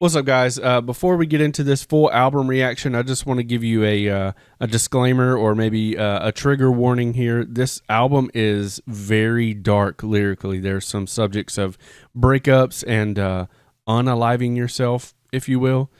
What's up, guys? Before we get into this full album reaction, I just want to give you a disclaimer or maybe a trigger warning here. This album is very dark lyrically. There's some subjects of breakups and unaliving yourself, if you will.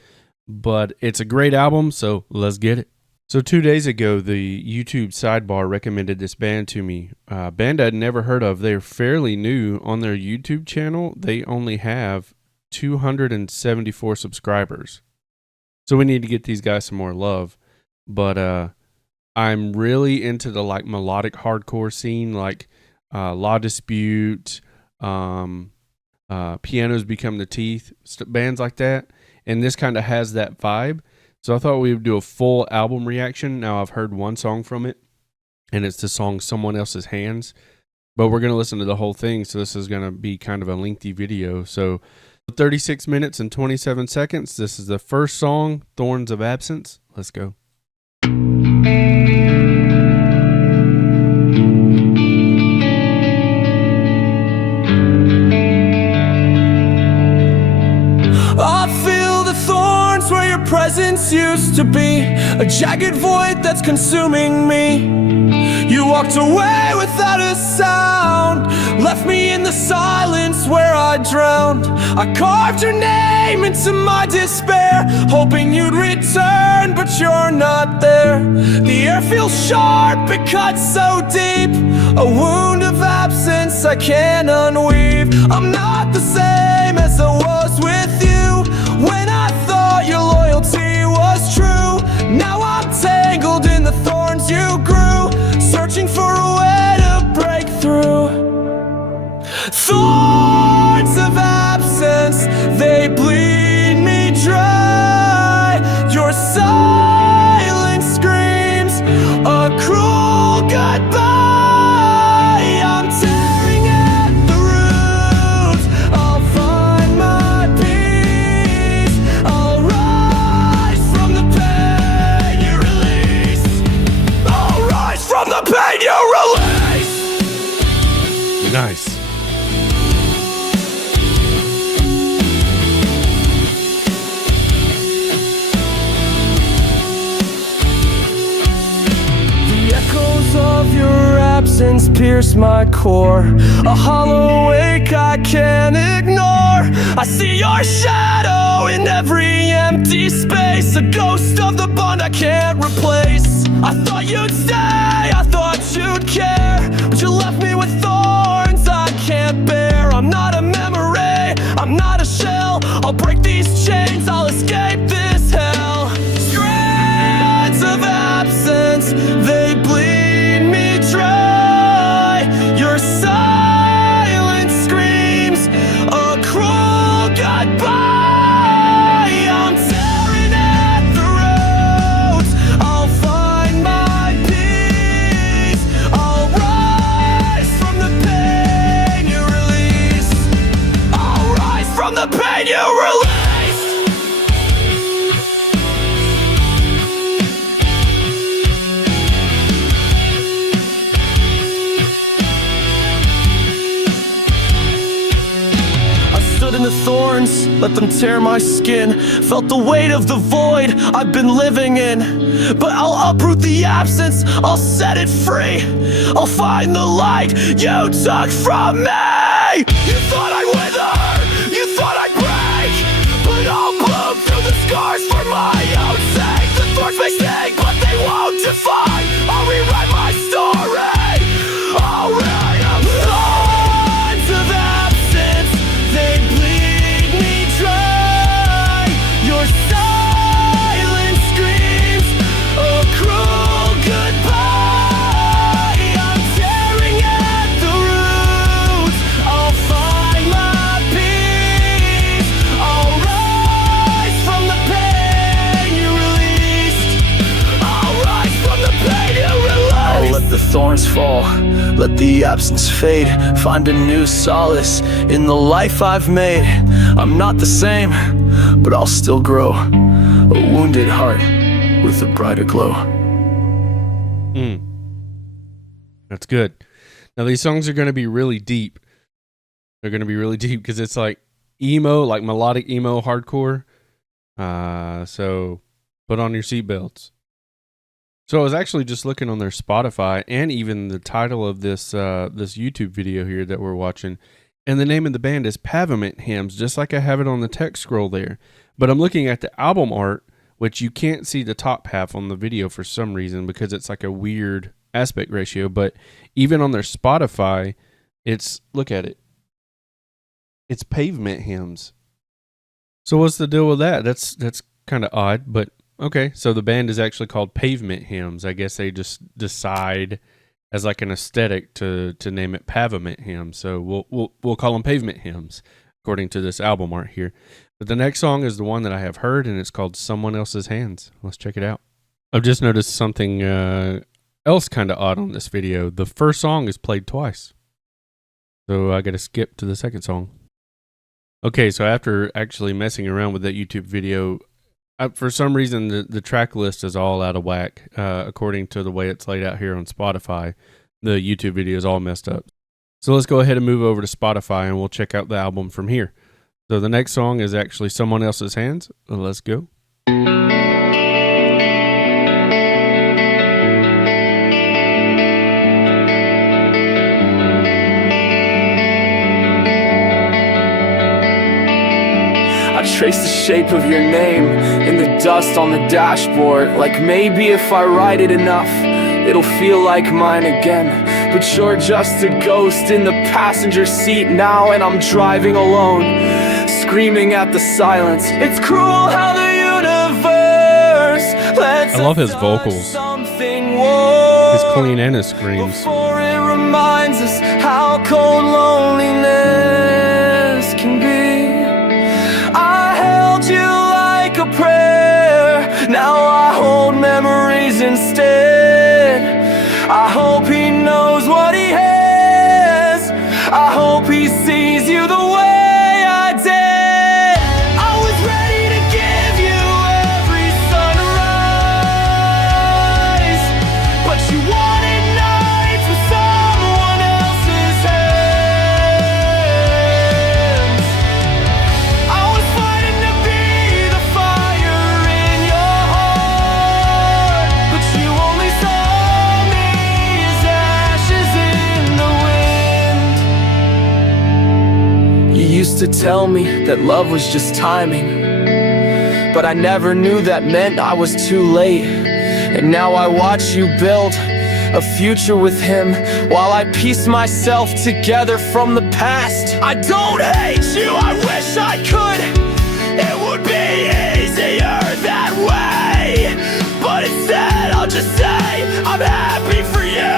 But it's a great album, so let's get it. So 2 days ago, the YouTube sidebar recommended this band to me. Band I'd never heard of. They're fairly new on their YouTube channel. They only have 274 subscribers. So we need to get these guys some more love. But I'm really into the like melodic hardcore scene, like Law Dispute, Pianos Become the Teeth, bands like that. And this kind of has that vibe. So I thought we would do a full album reaction. Now I've heard one song from it, and it's the song Someone Else's Hands. But we're going to listen to the whole thing, so this is going to be kind of a lengthy video. So 36 minutes and 27 seconds. This is the first song, Thorns of Absence. Let's go. I feel the thorns where your presence used to be, a jagged void that's consuming me. You walked away without a sound, left me in the silence where I drowned. I carved your name into my despair, hoping you'd return, but you're not there. The air feels sharp, it cuts so deep, a wound of absence I can't unweave. I'm not the same as I was with you when I thought your loyalty was true. Now I'm tangled in the thorns you grew, searching for a way to break through. Thorns of absence, they bleed me dry. Your silence screams a cruel goodbye. I'm tearing at the roots, I'll find my peace. I'll rise from the pain you release. I'll rise from the pain you release. Nice. Of your absence pierce my core, a hollow ache I can't ignore. I see your shadow in every empty space, a ghost of the bond I can't replace. I thought you'd stay, I thought you'd care, but you left me with thorns I can't bear. I'm not a memory, I'm not a shell. I'll break these chains, I'll escape this hell. Strands of absence, they bleed dry. Your silence screams a cruel goodbye. I'm tearing at the roads, I'll find my peace. I'll rise from the pain you release. I'll rise from the pain you release. In the thorns, let them tear my skin. Felt the weight of the void I've been living in. But I'll uproot the absence, I'll set it free. I'll find the light you took from me. You thought I'd wither, you thought I'd break, but I'll bloom through the scars for my own sake. The thorns may sting, but they won't define. I'll rewrite my story, I'll write a thorns of absence, they bleed me dry. Your silence screams a cruel goodbye. I'm tearing at the roots, I'll find my peace. I'll rise from the pain you released. I'll rise from the pain you released. I'll let the thorns fall, let the absence fade, find a new solace in the life I've made. I'm not the same, but I'll still grow, a wounded heart with a brighter glow. That's good. Now these songs are going to be really deep. They're going to be really deep because it's like emo, like melodic emo hardcore. So put on your seatbelts. So I was actually just looking on their Spotify and even the title of this this YouTube video here that we're watching, and the name of the band is Pavament Hymns, just like I have it on the text scroll there. But I'm looking at the album art, which you can't see the top half on the video for some reason because it's like a weird aspect ratio. But even on their Spotify, look at it. It's Pavement Hymns. So what's the deal with that? That's kind of odd, but okay. So the band is actually called Pavement Hymns. I guess they just decide as like an aesthetic to name it Pavament Hymns. So we'll call them Pavement Hymns according to this album art here. But the next song is the one that I have heard, and it's called Someone Else's Hands. Let's check it out. I've just noticed something else kind of odd on this video. The first song is played twice, so I got to skip to the second song. Okay, so after actually messing around with that YouTube video, for some reason the track list is all out of whack. According to the way it's laid out here on Spotify, the YouTube video is all messed up. So let's go ahead and move over to Spotify and we'll check out the album from here. So the next song is actually Someone Else's Hands. Let's go. I trace the shape of your name in the dust on the dashboard. Like maybe if I write it enough, it'll feel like mine again. But you're just a ghost in the passenger seat now, and I'm driving alone, screaming at the silence. It's cruel how the universe lets I love his vocals. His clean and his screams. Before it reminds us how cold loneliness can be. I held you like a prayer, now I hold memories instead. I hope he knows what he has, I hope he sees you the way I did. I was ready to give you every sunrise, but you wanted nights with someone else's hands. I was fighting to be the fire in your heart, but you only saw me as ashes in the wind. You used to tell me that love was just timing, but I never knew that meant I was too late. And now I watch you build a future with him while I piece myself together from the past. I don't hate you, I wish I could. It would be easier that way, but instead I'll just say I'm happy for you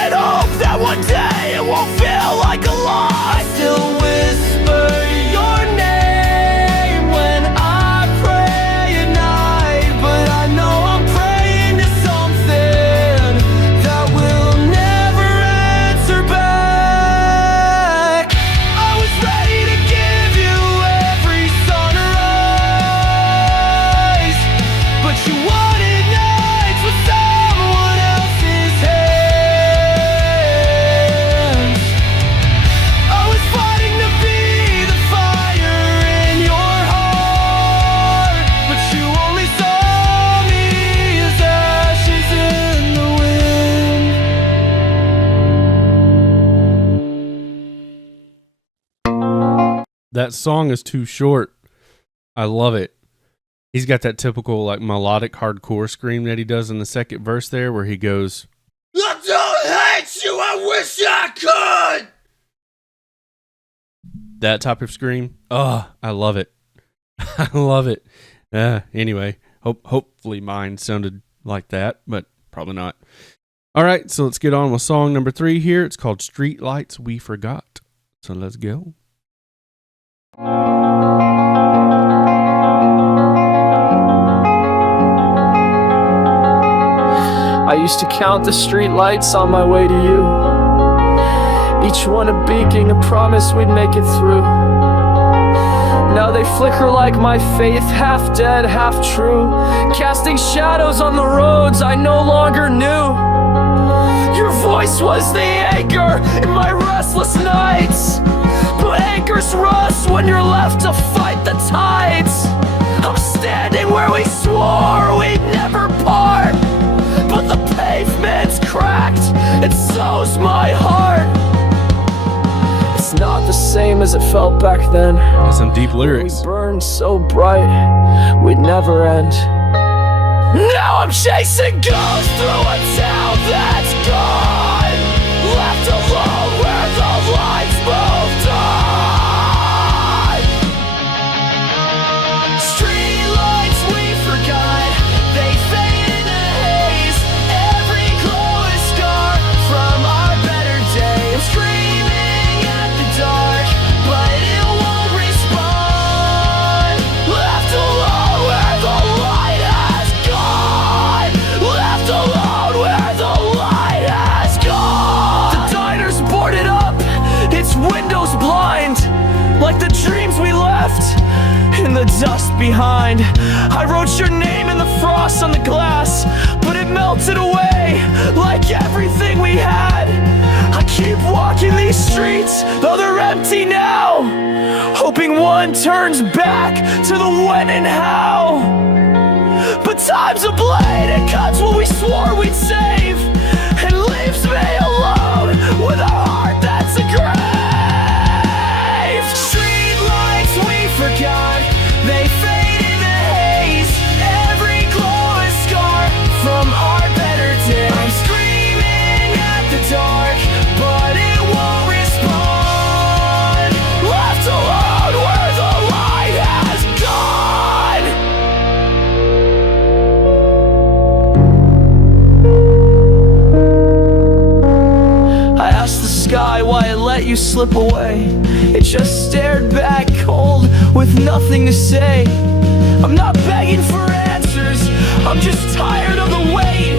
and hope that one day it won't feel like a loss. I still whisper your name when I pray at night, but I know I'm praying to something that will never answer back. I was ready to give you every sunrise, but you wanted nights with someone else's hands. I was fighting to be the fire in your heart, but you only saw me as ashes in the wind. That song is too short. I love it. He's got that typical like melodic hardcore scream that he does in the second verse there where he goes, I don't hate you, I wish I could. That type of scream. Oh, I love it. I love it. Anyway, hopefully mine sounded like that, but probably not. All right, so let's get on with song number 3 here. It's called Street Lights We Forgot. So let's go. I used to count the street lights on my way to you, each one a beacon, a promise we'd make it through. Now they flicker like my faith, half dead, half true, casting shadows on the roads I no longer knew. Your voice was the anchor in my restless nights, but anchors rust when you're left to fight the tides. I'm standing it sows my heart. It's not the same as it felt back then. That's some deep lyrics. We burned so bright, we'd never end. Now I'm chasing ghosts through a town that's gone, left alone where the lights moved on. Street lights we forgot, they fade in the haze. Every glow is scar from our better day. I'm screaming at the dark, but it won't respond. Left alone where the light has gone. Left alone where the light has gone. The diner's boarded up, its windows blind, like the dreams we left in the dust behind. I wrote your name in the frost on the glass, but it melted away like everything we had. I keep walking these streets, though they're empty now, hoping one turns back to the when and how. But time's a blade, it cuts what we swore we'd save, and leaves me alone with a heart that's a grave. Street lights we forgot, they fade in the haze. Every glow is scar from our better day. I'm screaming at the dark, but it won't respond. Left alone where the light has gone. I asked the sky why it let you slip away. It just stared back cold with nothing to say. I'm not begging for answers, I'm just tired of the weight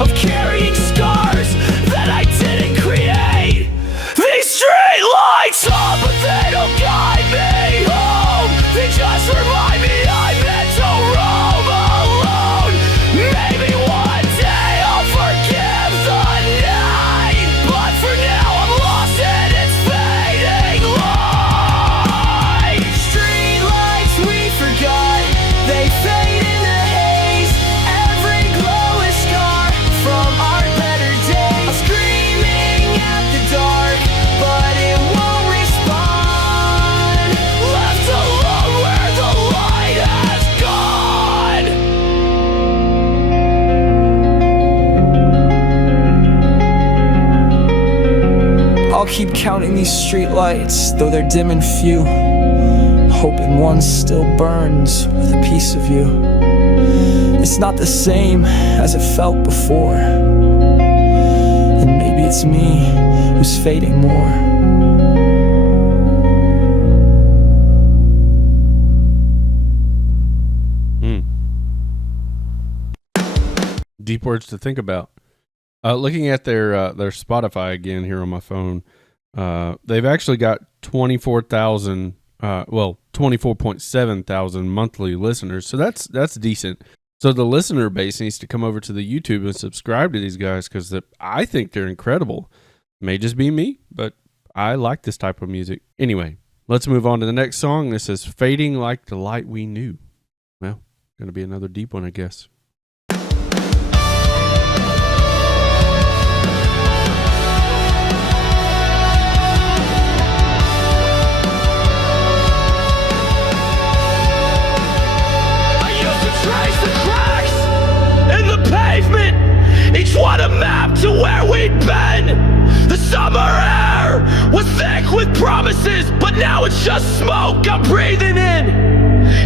of carrying scars that I didn't create. These street lights on, but they don't guide me home. They just remind me I'm meant to roam alone. Maybe one day I'll forgive the night, but for now I'm lost in its fading light. Street lights we forgot, they fade in the haze. Every glow is scar from our better days. I'm screaming at the dark, but it won't respond. Left alone where the light has gone. I'll keep counting these street lights, though they're dim and few, hoping one still burns with a piece of you. It's not the same as it felt before, and maybe it's me who's fading more. Deep words to think about. Looking at their Spotify again here on my phone, they've actually got 24.7 thousand monthly listeners. So that's decent. So the listener base needs to come over to the YouTube and subscribe to these guys, because I think they're incredible. May just be me, but I like this type of music. Anyway, let's move on to the next song. This is Fading Like the Light We Knew. Well, going to be another deep one, I guess. Trace the cracks in the pavement, each one a map to where we'd been. The summer air was thick with promises, but now it's just smoke I'm breathing in.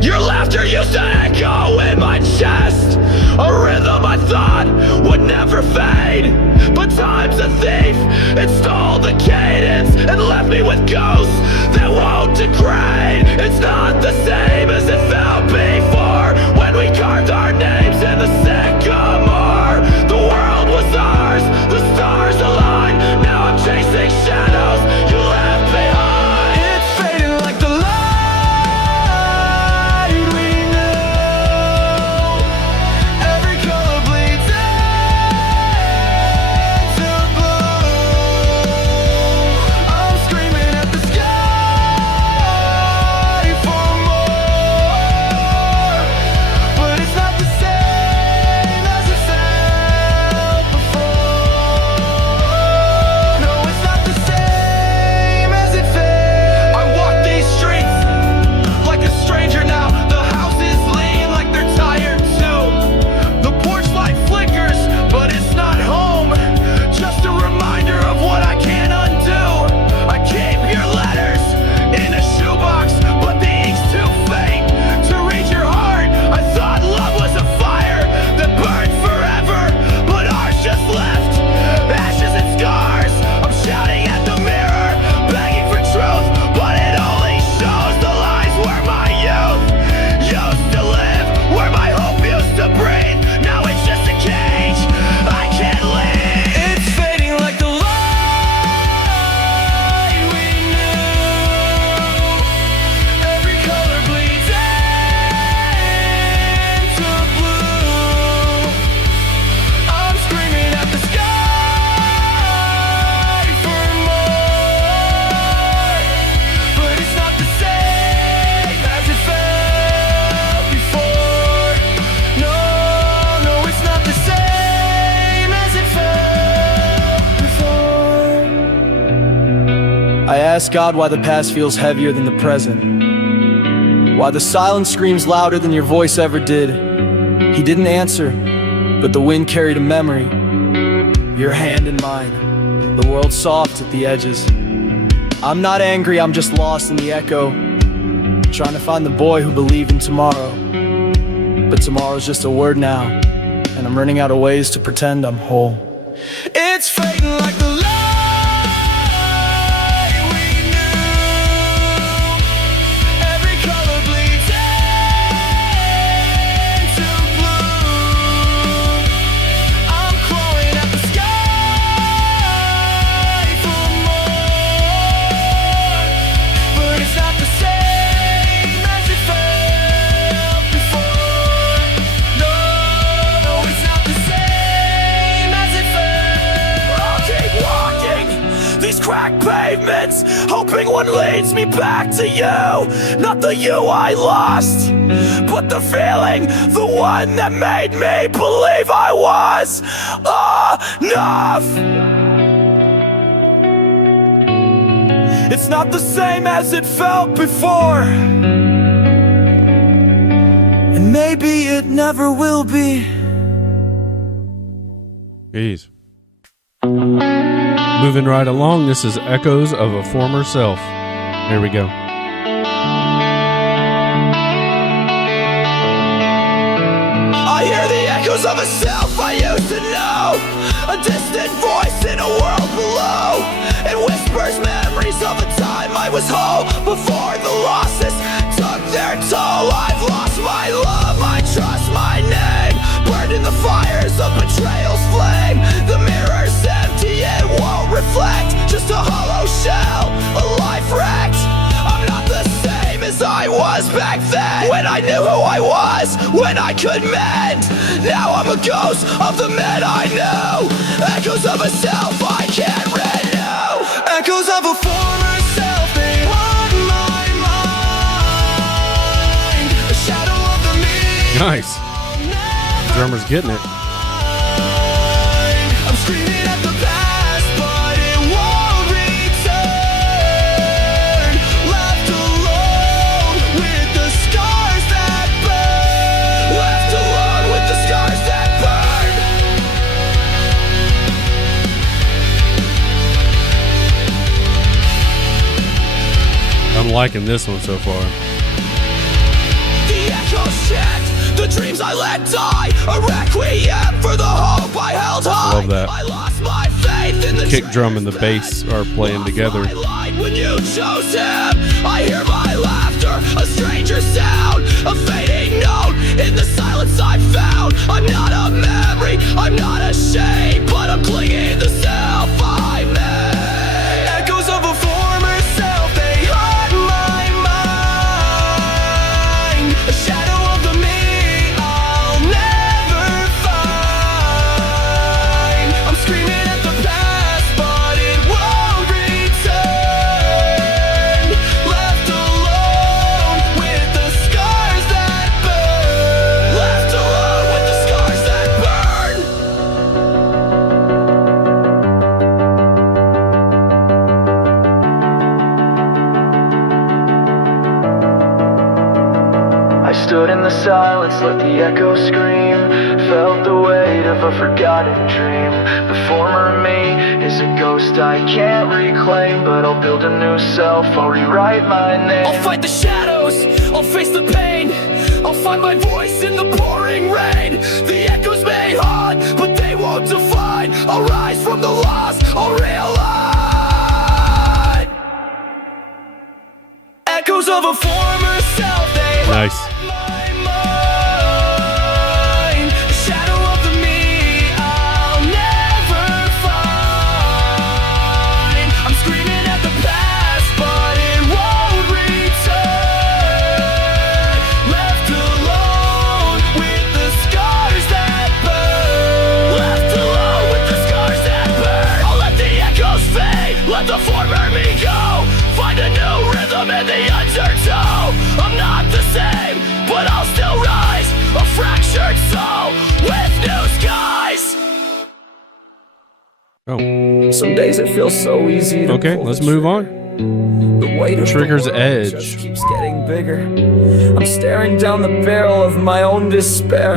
Your laughter used to echo in my chest, a rhythm I thought would never fade. But time's a thief, it stole the cadence and left me with ghosts that won't degrade. It's not the same as it felt before, when we carved our names in the sycamore. The world was ours, the stars aligned. Now I'm chasing shadows you left behind. It's fading like the light we knew. Every color bleeds into blue. I'm screaming at the sky for more. asked God why the past feels heavier than the present, why the silence screams louder than your voice ever did. He didn't answer, but the wind carried a memory, your hand in mine, the world soft at the edges. I'm not angry, I'm just lost in the echo, trying to find the boy who believed in tomorrow. But tomorrow's just a word now, and I'm running out of ways to pretend I'm whole. It's fading like the light we knew. Every color bleeds into blue. I'm clawing at the sky for more, but it's not the same as it felt before. No, it's not the same as it felt. I'll keep walking these cracked pavements, hoping one leads me back to you. Not the you I lost, but the feeling, the one that made me believe I was enough. It's not the same as it felt before, and maybe it never will be. Jeez. Moving right along, this is Echoes of a Former Self. Here we go. I hear the echoes of a self I used to know, a distant voice in a world below. It whispers memories of a time I was whole, before the losses took their toll. I've lost my love, my trust, my name, burned in the fires of betrayal's flame. The mirror's empty, it won't reflect, just a hollow shell, a life wrecked. I'm not the same as I was back then, when I knew who I was, when I could mend. Now I'm a ghost of the men I knew, echoes of a self I can't renew. Echoes of a former self, they haunt my mind. A shadow of the me. Nice. Drummer's getting it. I'm screaming at the past, but it won't return. Left alone with the scars that burn. Left alone with the scars that burn. I'm liking this one so far. The echoes chant the dreams I let die, a requiem for the hope I held high. Love that. I lost my faith in the Kick drum and the bass are playing together. When you chose him, I hear my laughter, a stranger sound, a fading note in the silence I found. I'm not a memory, I'm not ashamed, but I'm clinging the self I made. Echoes of a former self, they haunt my mind. A shadow of the me I'll never find. I'm screaming at the past, but it won't return. Left alone with the scars that burn. Left alone with the scars that burn. I stood in the silence, let the echo scream, felt the weight of a forgotten dream. The former me is a ghost I can't reclaim, but I'll build a new self, I'll rewrite my name. I'll fight the shadows, I'll face the pain, I'll find my voice in the pouring rain. The echoes may haunt, but they won't define. I'll rise from the lost, I'll realign. Echoes of a former self, they Nice. haunt my mind. A shadow of the me I'll never find. I'm screaming at the past, but it won't return. Left alone with the scars that burn. Left alone with the scars that burn. I'll let the echoes fade, let the former me go. Find a new rhythm in the undertow. I'm not the same, but I'll still rise, a fractured soul with new skies. Oh, Some days it feels so easy to okay. pull Let's the move on. trigger. The weight of Trigger's the world edge. just keeps getting bigger. I'm staring down the barrel of my own despair,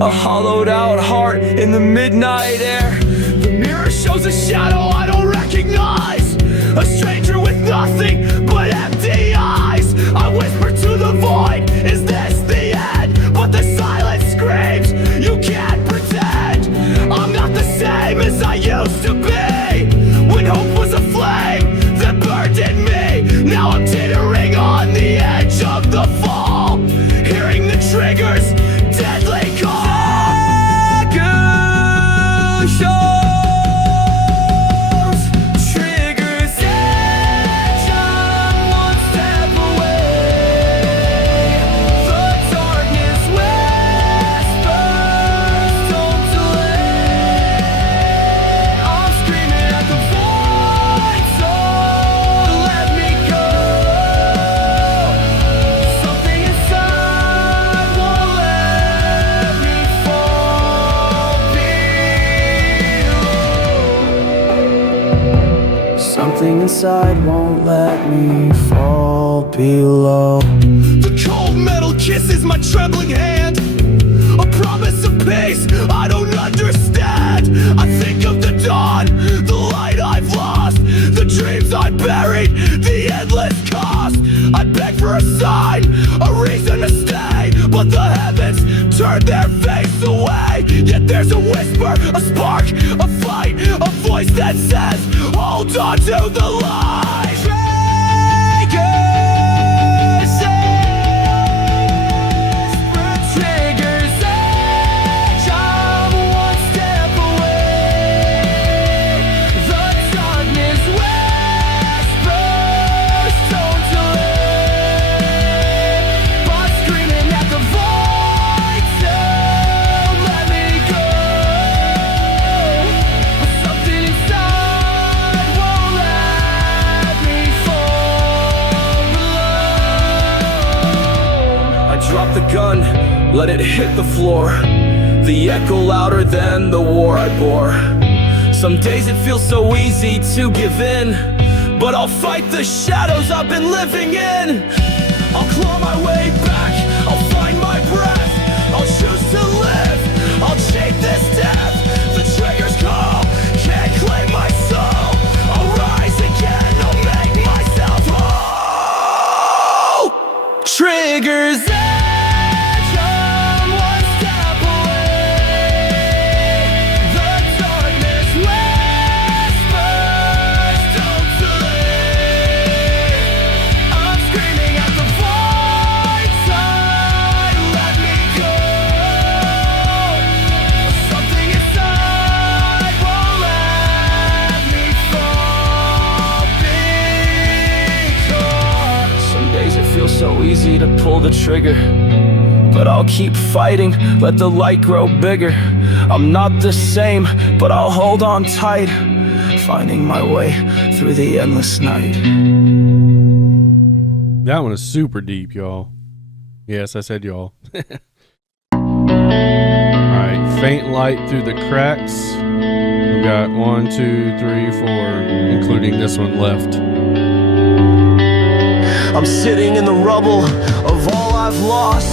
a hollowed out heart in the midnight air. The mirror shows a shadow I don't recognize, a stranger with nothing but empty eyes. I whisper to the void, is this the end? But the silence screams, you can't pretend. I'm not the same as I used to be, when hope was a flame that burned in me. Now I'm teetering on the edge of the fall, hearing the trigger's deadly call. Trigger's edge, I'm one step away. The darkness whispers, don't delay. I'm screaming at the void, so let me go. Something inside won't let me fall below. Something inside won't let me fall below. The cold metal kisses my trembling hand, a promise of peace I don't understand. I think of the dawn, the light I've lost, the dreams I buried, the endless cost. I beg for a sign, a reason to stay, but the heavens turn their face away. Yet there's a whisper, a spark, a fight, a voice that says, hold on to the light. Trigger's edge, I'm one step away. The darkness whispers, don't delay. But screaming at the void, don't let me go. Something inside won't let me fall below. I drop the gun, let it hit the floor, the echo louder than the war I bore. Some days it feels so easy to give in, but I'll fight the shadows I've been living in. I'll claw my way back, I'll find my breath, I'll choose to live, I'll cheat this death. The trigger's call, can't claim my soul. I'll rise again, I'll make myself whole. Trigger's edge, I'm one step away. The darkness whispers, don't delay. I'm screaming at the void side, let me go. Something inside won't let me fall because some days it feels so easy to pull the trigger, but I'll keep fighting, let the light grow bigger. I'm not the same, but I'll hold on tight, finding my way through the endless night. That one is super deep, y'all. Yes, I said y'all. Alright, faint light through the cracks. We've got 1, 2, 3, 4, including this one left. I'm sitting in the rubble of all I've lost,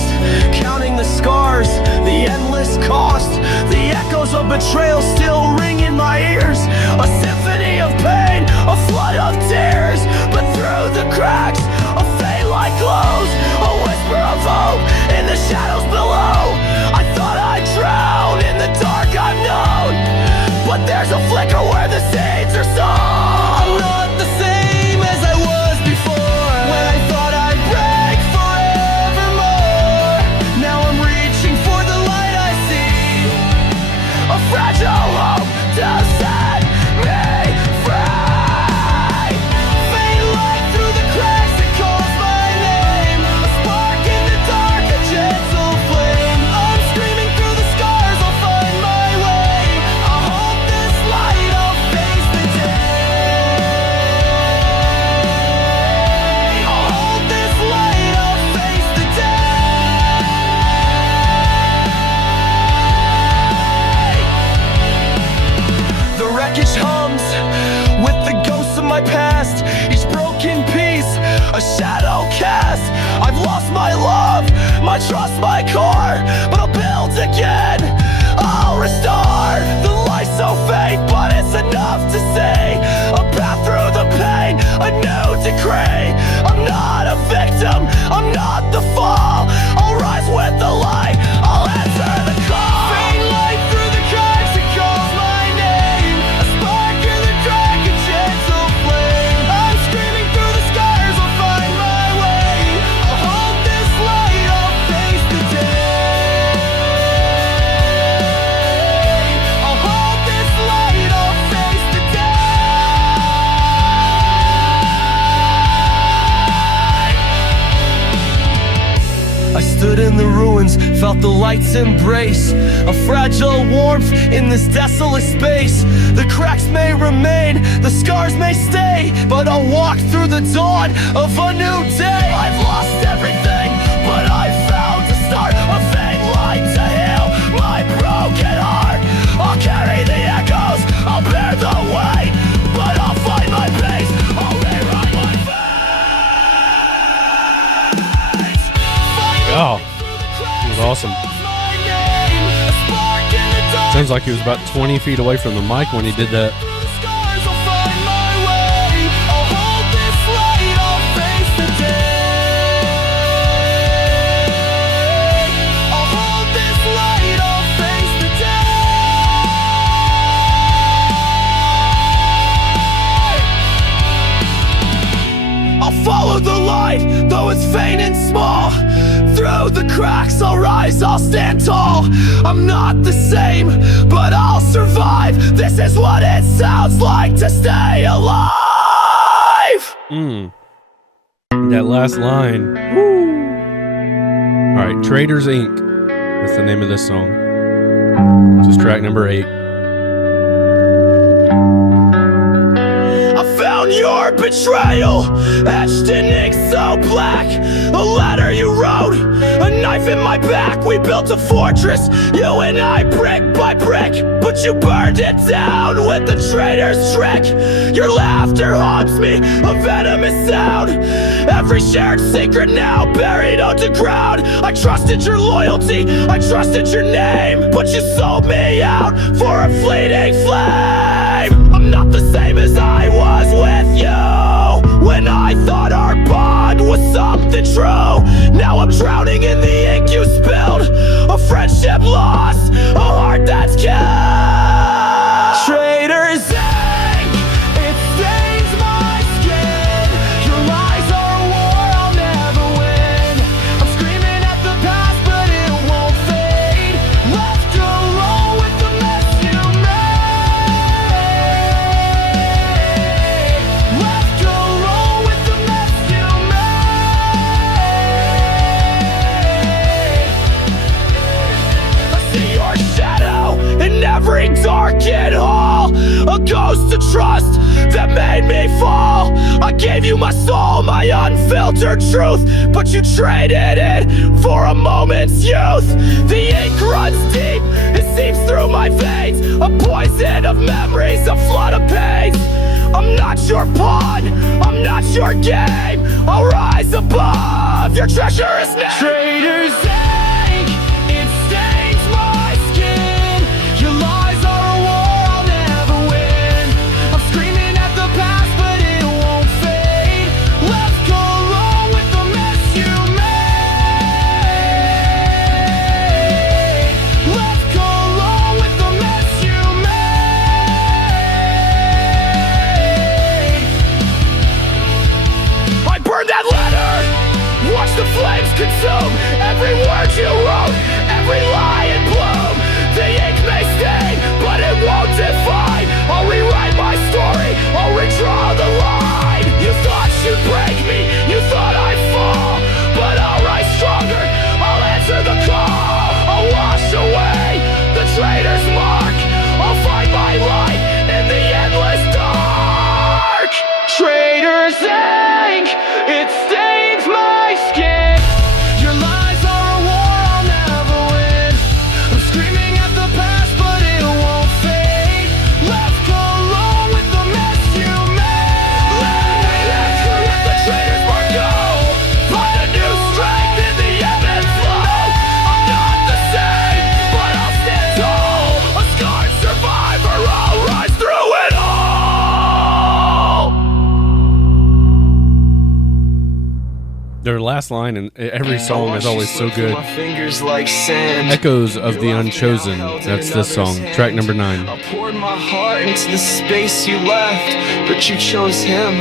counting the scars, the endless cost. The echoes of betrayal still ring in my ears, a symphony of pain, a flood of tears. But through the cracks, a faint light glows, a whisper of hope in the shadows below. I thought I'd drown in the dark I've known, but there's a flicker where the seeds are sown. I'm not the same as I was before, when I thought I'd break forevermore. Now I'm reaching for the light I see, a fragile hope to set me free. I trust my core, but I'll build again. I'll restore the light so faint, but it's enough to say a path through the pain, a new decree. I'm not a victim, I'm not the fall. I'll rise with the light, I'll answer the call. Faint light through the cracks, it calls my name. A spark in the dark, a gentle flame. I'm screaming through the scars, I'll find my way. I'll hold this light, I'll face the day. I'll hold this light, I'll face the day. I stood in the ruins, felt the light's embrace, a fragile warmth in this desolate space. The cracks may remain, the scars may stay, but I'll walk through the dawn of a new day. I've lost everything, but I found a start, a faint light to heal my broken heart. I'll carry the echoes, I'll bear the weight, but I'll find my pace, I'll rewrite my fate. Oh, it was awesome. Sounds like he was about 20 feet away from the mic when he did that. Follow the light, though it's faint and small. Through the cracks I'll rise, I'll stand tall. I'm not the same, but I'll survive. This is what it sounds like to stay alive. That last line. Woo. All right, Traders Inc. That's the name of this song. This is track number 8. Your betrayal etched in ink so black, a letter you wrote, a knife in my back. We built a fortress, you and I, brick by brick, but you burned it down with the traitor's trick. Your laughter haunts me, a venomous sound, every shared secret now buried underground. I trusted your loyalty, I trusted your name, but you sold me out for a fleeting flame. I'm not the same as I was with you when I thought our bond was something true. Now I'm drowning in the ink you spilled, a friendship lost, a heart that's killed. Traitors Inc. It stains my skin. Your lies are a war I'll never win. I'm screaming at the past, but it won't fade. Left alone with the mess you made. Left alone with the mess you made. I see your shadow in every darkened hall, a ghost to trust that made me fall. I gave you my soul, my unfiltered truth, but you traded it for a moment's youth. The ink runs deep, it seeps through my veins, a poison of memories, a flood of pains. I'm not your pawn, I'm not your game. I'll rise above your treacherous name. Traitors Inc. It stains my skin. Your lies are a war I'll never win. I'm screaming at the past, but it won't fade. Left alone with the mess you made. Left alone with the mess you made. I burned that letter, watch the flames consume every last line in every song is always so good. My fingers like sand. Echoes of the Unchosen. That's this song, track number 9. I poured my heart into the space you left, but you chose him,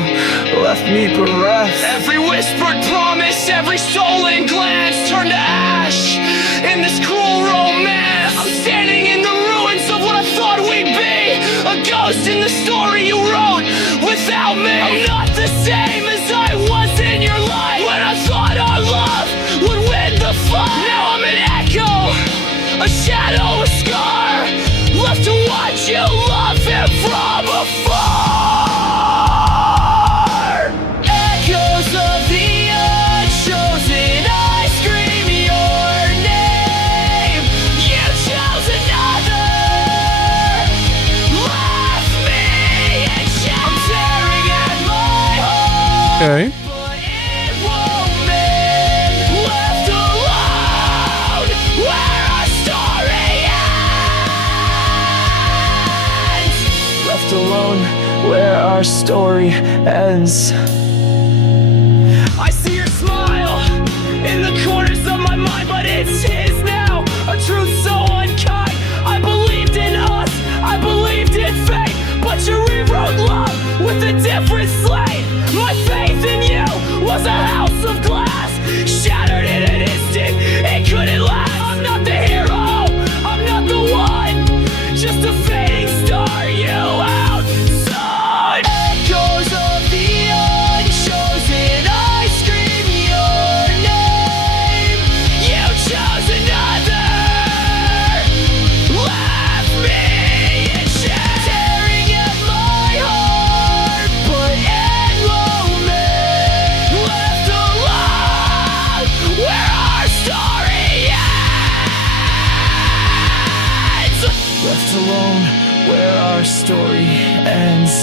left me bereft. Every whispered promise, every stolen glance turned to ash in this cruel romance. I'm standing in the ruins of what I thought we'd be, a ghost in the story you wrote without me. I'm not the same as I was in your life when I thought our love would win the fight. Now I'm an echo, a shadow, a scar, left to watch you love him from afar. Echoes of the unchosen, I scream your name. You chose another, left me in shame. I'm tearing at my heart. Okay. But it won't mend. Left alone, where our story ends. Left alone, where our story ends. I see your smile in the corners of my mind, but it's his now. A truth so unkind. I believed in us, I believed in fate, but you rewrote love with a different slate. My faith in you was a house of glass, shattered in an instant, it couldn't last. I'm not the hero, I'm not the one, just a fading star you outside. Echoes of the unchosen, I scream your name. You chose another, left me in shame. Tearing at my heart, but it won't mend. Left alone, where our story ends. Left alone, where our story ends.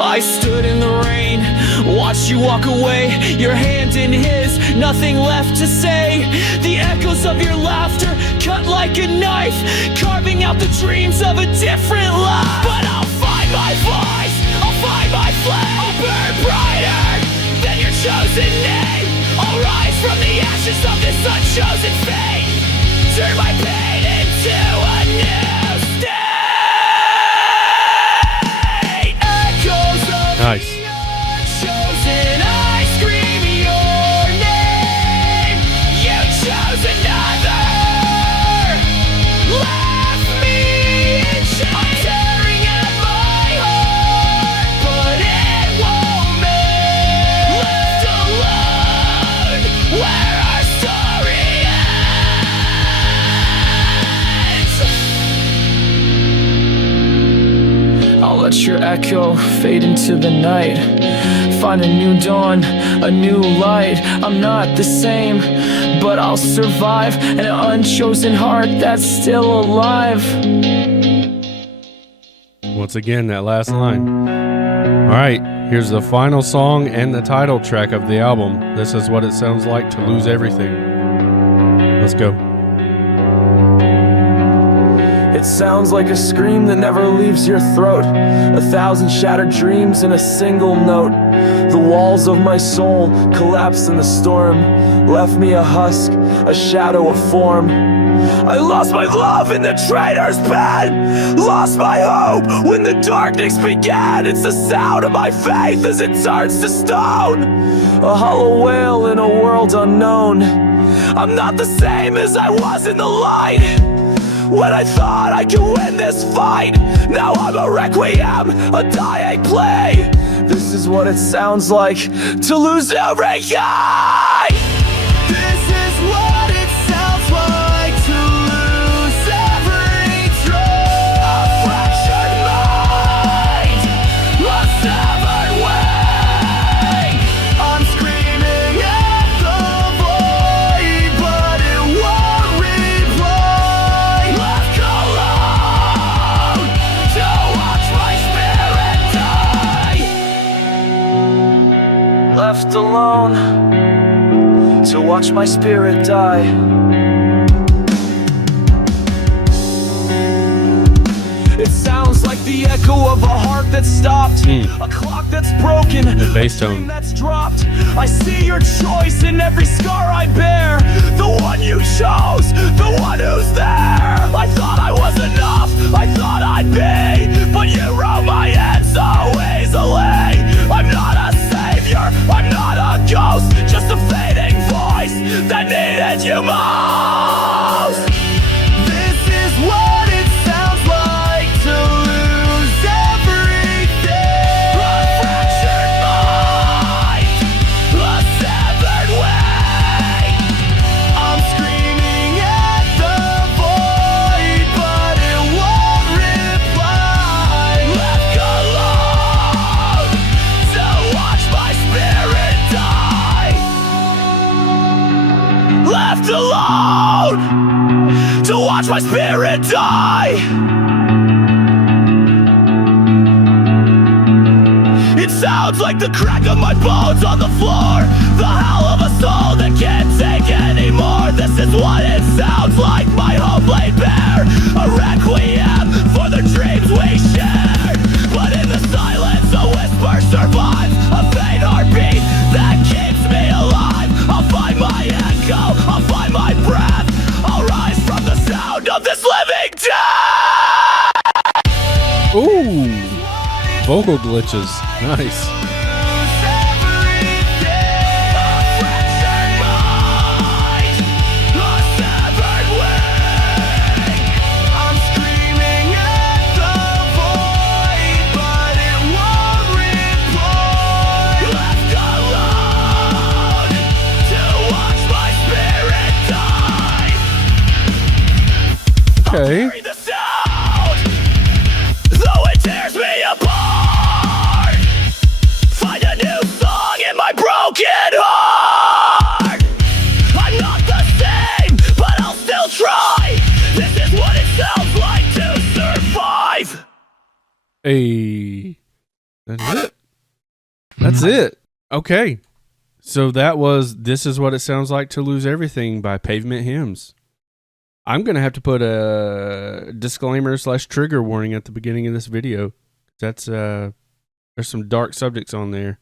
I stood in the rain, watched you walk away, your hand in his, nothing left to say. The echoes of your laughter cut like a knife, carving out the dreams of a different life. But I'll find my voice, I'll find my flame, I'll burn brighter than your chosen name. I'll rise from the ashes of this unchosen fate, turn my pain into a new state. Echoes of Nice. the unchosen, I scream your name. You chose another, left me in shame. I'm tearing at my heart, but it won't mend. Left alone, where our story ends. I'll let your echo fade into the night, find a new dawn, a new light. I'm not the same, but I'll survive, an unchosen heart that's still alive. Once again, that last line. All right, here's the final song and the title track of the album. This is what it sounds like to lose everything. Let's go. It sounds like a scream that never leaves your throat, 1,000 shattered dreams in a single note. The walls of my soul collapsed in the storm, left me a husk, a shadow, a form. I lost my love in the traitor's pen, lost my hope when the darkness began. It's the sound of my faith as it turns to stone, a hollow wail in a world unknown. I'm not the same as I was in the light, when I thought I could win this fight. Now I'm a requiem, a dying play. This is what it sounds like to lose everything. This is what it sounds like to lose everything. A fractured mind, a severed way. I'm screaming at the void, but it won't reply. Left alone to watch my spirit die. Left alone to watch my spirit die. It sounds like the echo of a heart that's stopped, a clock that's broken, The bass tone. that's dropped. I see your choice in every scar I bear. The one you chose, the one who's there. I thought I was enough, I thought I'd be, but you wrote my end so easily. I'm not a savior, I'm not a ghost, just a fading voice that needed you most. This is what it sounds like to lose everything. A fractured mind, a severed way. I'm screaming at the void, but it won't reply. Left alone to watch my spirit die. Left alone to watch my spirit die. It sounds like the crack of my bones on the floor, the howl of a soul that can't take anymore. This is what it sounds like, my home laid bare, a requiem for the dreams we shared. But in the silence a whisper survives, a faint heartbeat that keeps me alive. I'll find my echo, I'll find my breath, I'll rise from the sound of this living death. Ooh, vocal glitches. Nice. Okay. The sound, though it tears me apart. Find a new song in my broken heart. I'm not the same, but I'll still try. This is what it sounds like to survive. Hey, that's it. That's it. Okay. So that was This Is What It Sounds Like to Lose Everything by Pavement Hymns. I'm going to have to put a disclaimer / trigger warning at the beginning of this video. That's there's some dark subjects on there,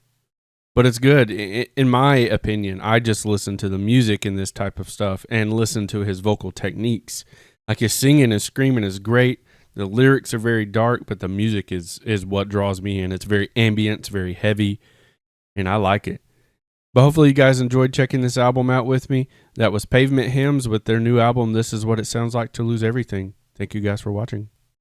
but it's good. In my opinion, I just listen to the music in this type of stuff and listen to his vocal techniques. Like his singing and screaming is great. The lyrics are very dark, but the music is what draws me in. It's very ambient, it's very heavy, and I like it. But hopefully you guys enjoyed checking this album out with me. That was Pavement Hymns with their new album, This Is What It Sounds Like to Lose Everything. Thank you guys for watching.